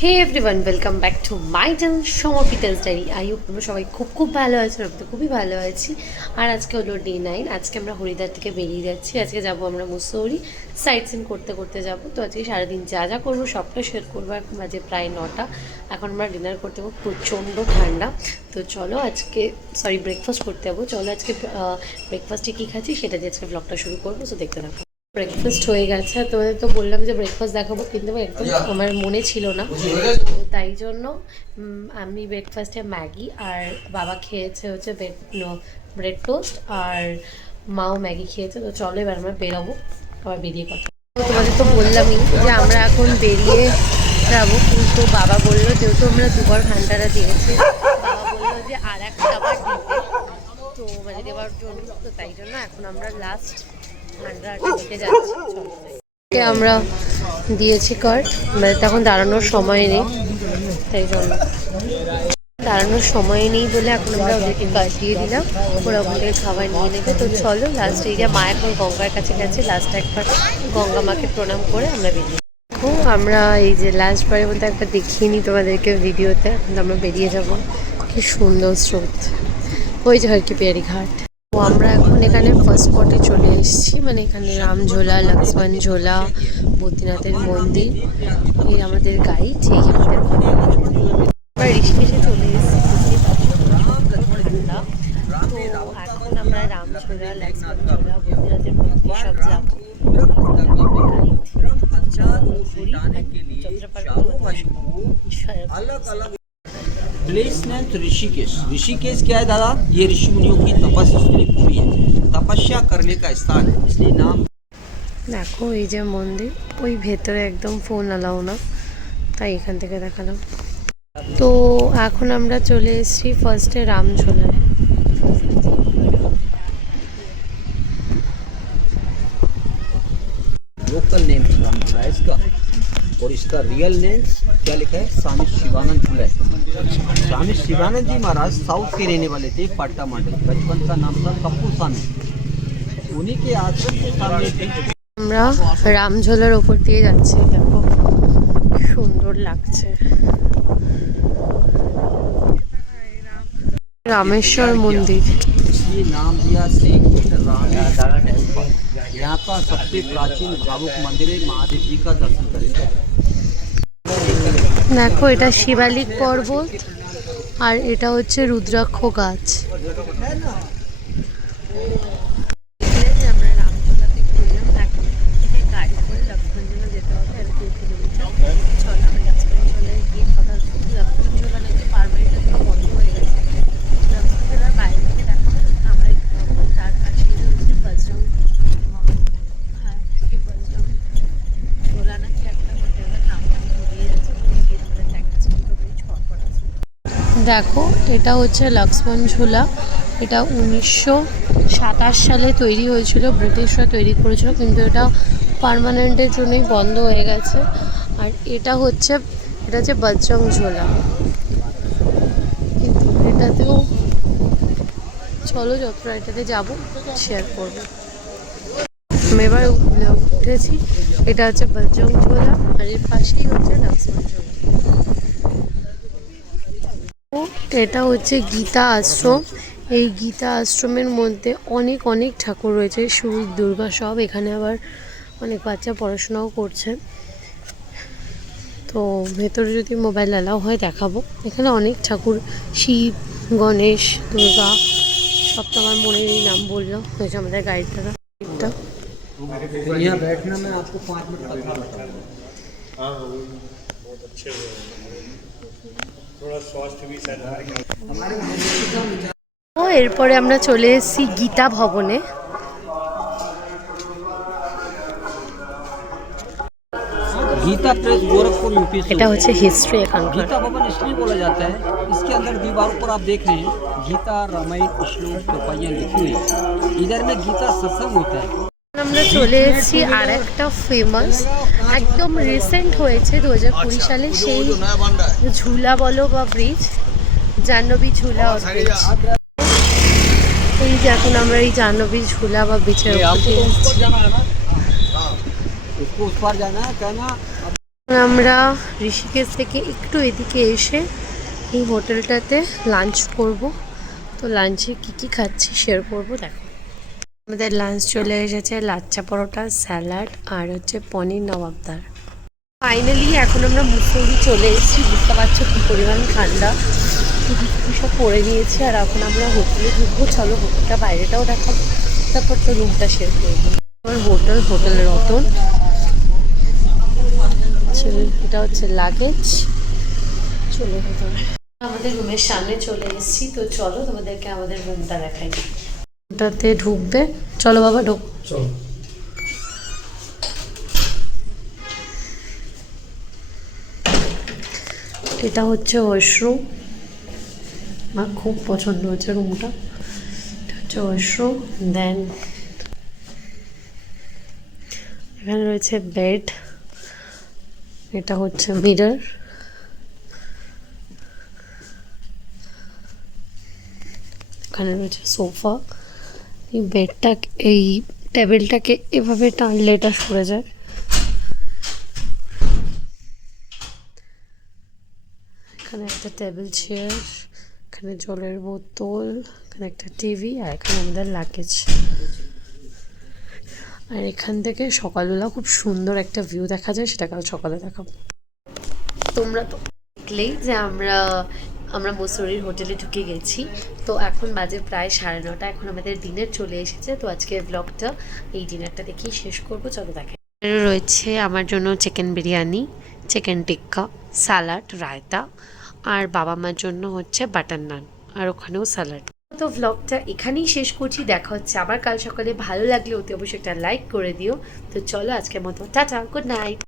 Hey everyone, welcome back to my channel Samarpita's diary. I hope তোমরা সবাই খুব ভালো আছো। আমি তো খুবই ভালো আছি। আর আজকে হলো ডে 9। আজকে আমরা হরিদ্বার থেকে বেরিয়ে যাচ্ছি। আজকে যাব আমরা মুসৌরি সাইট সিন করতে করতে যাব। তো আজকে সারাদিন যা যা করবো সবটা শেয়ার করবো। এখন বাজে প্রায় 9টা। এখন আমরা ডিনার করতে যাবো, প্রচণ্ড ঠান্ডা। তো চলো আজকে ব্রেকফাস্ট করতে যাবো। চলো আজকে ব্রেকফাস্টে কী খাচ্ছি সেটা দিয়ে আজকে ব্লগটা শুরু করবো। তো দেখতে থাকো। ব্রেকফাস্ট হয়ে গেছে। তোমাদের তো বললাম যে ব্রেকফাস্ট দেখাবো, কিন্তু একদম আমার মনে ছিল না। তাই জন্য আমি ব্রেকফাস্টে ম্যাগি, আর বাবা খেয়েছে হচ্ছে ব্রেড টোস্ট, আর মাও ম্যাগি খেয়েছে। তো চলো এবার আমরা বেরোবো, আবার বেরিয়ে কথা। তোমাদের তো বললামই যে আমরা এখন বেরিয়ে যাবো, কিন্তু বাবা বললো যেহেতু আমরা দুবার ঘন্টাটা দিয়েছি, বাবা বললো যে আর একটা আবার দিতে, তো মানে দেওয়ার জন্য। তো তাই জন্য এখন আমরা লাস্ট ঘন্টাটা দিতে যাচ্ছি। চলো আমরা দিয়েছি কার্ড, মানে তখন দাঁড়ানোর সময় নেই, তাই জন্য দাঁড়ানোর সময় নেই বলে এখন আমরা ওদেরকে কার্ড দিয়ে দিলাম। ওরা ওখান থেকে খাবার নিয়ে নেবে। তো চলো লাস্ট এই যে মা এখন গঙ্গার কাছে গেছে, লাস্ট একবার গঙ্গা মাকে প্রণাম করে আমরা বেরিয়ে দেখো। আমরা এই যে লাস্টবারের মধ্যে একবার দেখিয়ে নিই তোমাদেরকে ভিডিওতে। আমরা বেরিয়ে যাব। কি সুন্দর স্রোত, ওই যে হরকি পেয়ারি ঘাট। তো আমরা এখন এখানে ফার্স্ট স্পটে চলে এসেছি, মানে এখানে রামঝোলা, লক্ষ্মণ ঝোলা, বদ্রীনাথের মন্দির। এই আমাদের গাইড, এই আমাদের আমরা ঋষিকেশে চলে এসেছি। ঠান্ডা। তো এখন আমরা রামঝোলা, লক্ষ্মণ ঝোলা, বদ্রীনাথের মন্দির সব যাবো। Place name Rishikesh. ऋषिकेश क्या है दादा? ये ऋषि मुनियों की तपस्या भूमि है, तपस्या करने का स्थान है, इसलिए नाम। দেখো এই যে মন্দির, ওই ভেতরে একদম ফোন অ্যালাউ না, তাই এখান থেকে দেখালাম। তো এখন আমরা চলে এসেছি ফার্স্টে রামঝোলায়। लोकल नेम है इसका, और इसका रियल नेम क्या लिखा है? स्वामी शिवानंद झूला। स्वामी शिवानंद जी महाराज साउथ के रहने वाले थे, पाट्टा मांडे। बचपन का नाम था कप्पू स्वामी। उन्हीं के आश्रम के सामने আমরা রামঝোলার ওপর দিয়ে যাচ্ছি। দেখো সুন্দর লাগছে। রামেশ্বর মন্দির। ये नाम दिया श्री कृष्ण राम। यहाँ का सबसे प्राचीन भावुक मंदिर है। महादेव जी का दर्शन करें। দেখো এটা শিবালিক পর্বত, আর এটা হচ্ছে রুদ্রাক্ষ গাছ। আমরা রামঝোলাতে ঘুরলাম। এখন থেকে গাড়ি করে লক্ষ্মণঝোলা যেতে হবে, আর 2 কিলোমিটার। চলো আমরা লক্ষ্মণঝোলায় গিয়ে কথা হচ্ছে। লক্ষ্মণঝোলা নাকি পারমানেন্টের জন্য বন্ধ হয়ে গেছে। লক্ষ্মণঝোলার বাইরে থেকে দেখা আমরা তার কাছে হচ্ছে বজরং, হ্যাঁ বজরং ঝোলা নাকি একটা হোটেলের নামটা ঘুরিয়ে যাচ্ছে। দেখো এটা হচ্ছে লক্ষ্মণ ঝোলা। এটা 1927 সালে তৈরি হয়েছিল, ব্রিটিশরা তৈরি করেছিল, কিন্তু এটা পার্মানেন্টের জন্যই বন্ধ হয়ে গেছে। আর এটা হচ্ছে বজরং ঝোলা, কিন্তু এটাতেও চলো যতটা এটাতে যাবো শেয়ার করবো। আমি এবার উঠেছি। এটা হচ্ছে বজরং ঝোলা, আর এর পাশেই হচ্ছে লক্ষ্মণ ঝোলা। এটা হচ্ছে গীতা আশ্রম। এই গীতা আশ্রমের মধ্যে অনেক অনেক ঠাকুর রয়েছে, শিব, দুর্গা সব। এখানে আবার অনেক বাচ্চা পড়াশোনাও করছে। তো ভেতরে যদি মোবাইল অ্যালাউ হয় দেখাবো। এখানে অনেক ঠাকুর, শিব, গণেশ, দুর্গা সব। তো আমার মনেরই নাম বললো হয়েছে আমাদের গাইড দাদা। यहाँ बैठना मैं आपको 5 मिनट लगेगा। हाँ बहुत अच्छे थोड़ा स्वास्थ्य भी शायद हमारे। ও এরপরে আমরা চলে এসেছি গীতা ভবনে। गीता प्रेस गोरखपुर यूपी से। এটা হচ্ছে হিস্ট্রি এখানকার। गीता भवन इसलिए बोला जाता है, इसके अंदर दीवारों पर आप देख रहे हैं गीता, रामायण, श्लोक, चौपाइयाँ लिखी हुई है। इधर में गीता सत्संग होता है। আমরা চলে এসেছি আর একটা ফেমাস, একদম রিসেন্ট হয়েছে 2020 সালে, সেই ঝুলা বলো বা ব্রিজ, জাহ্নবী ঝুলা ব্রিজ। এই যে এখন আমরা এই জাহ্নবী ঝুলা বা ব্রিজের উপর দিয়ে যাচ্ছি। उसको उस पार जाना है, कहना আমরা ঋষিকেশ থেকে একটু এদিকে এসে এই হোটেলটাতে লাঞ্চ করব। তো লাঞ্চে কি কি খাচ্ছি শেয়ার করব, দেখো। আমাদের লাঞ্চ চলে এসেছে, লাচ্চা পরোটা, স্যালাড আর হচ্ছে পনির নবাবদার। ফাইনালি এখন আমরা মুসৌরি চলে এসেছি। বুঝতে পারছো কী পরিমাণ ঠান্ডা, সব পরে নিয়েছি। আর এখন আমরা হোটেলে ঢুকবো। চলো হোটেলটা বাইরেটাও দেখাবো, তারপর তো রুমটা শেয়ার করবো। আমার হোটেল রতন। এটা হচ্ছে লাগেজ। চলো ভেতরে। আমাদের রুমের সামনে চলে এসেছি। তো চলো তোমাদেরকে আমাদের রুমটা দেখাই। রুমটাতে ঢুকবে, চলো বাবা ঢুক। চলো। এটা হচ্ছে ওয়াশরুম, আমার খুব পছন্দ হচ্ছে রুমটা। এটা হচ্ছে ওয়াশরুম। দেন এখানে রয়েছে বেড, এটা হচ্ছে মিরর, এখানে রয়েছে সোফা। এই বেডটা, এই টেবিলটাকে এভাবে টানলে এটা সরে যায়। এখানে একটা টেবিল চেয়ার, এখানে জলের বোতল, এখানে একটা টিভি, আর এখানে আমাদের লাগেজ। আর এখান থেকে সকালবেলা খুব সুন্দর একটা ভিউ দেখা যায়, সেটা কাল সকালে দেখাবো। তোমরা তো দেখলেই যে আমরা মুসৌরির হোটেলে ঢুকে গেছি। তো এখন বাজে প্রায় 9:30। এখন আমাদের ডিনার চলে এসেছে। তো আজকের ব্লগটা এই ডিনারটা দেখেই শেষ করবো, চলো দেখে। রয়েছে আমার জন্য চিকেন বিরিয়ানি, চিকেন টিক্কা, স্যালাড, রায়তা, আর বাবা মার জন্য হচ্ছে বাটার নান, আর ওখানেও স্যালাড। তো ভ্লগটা এখানেই শেষ করছি, দেখা হচ্ছে আবার কাল সকালে। ভালো লাগলে অতি অবশ্যই একটা লাইক করে দিও। তো চলো আজকের মতো টাটা, গুড নাইট।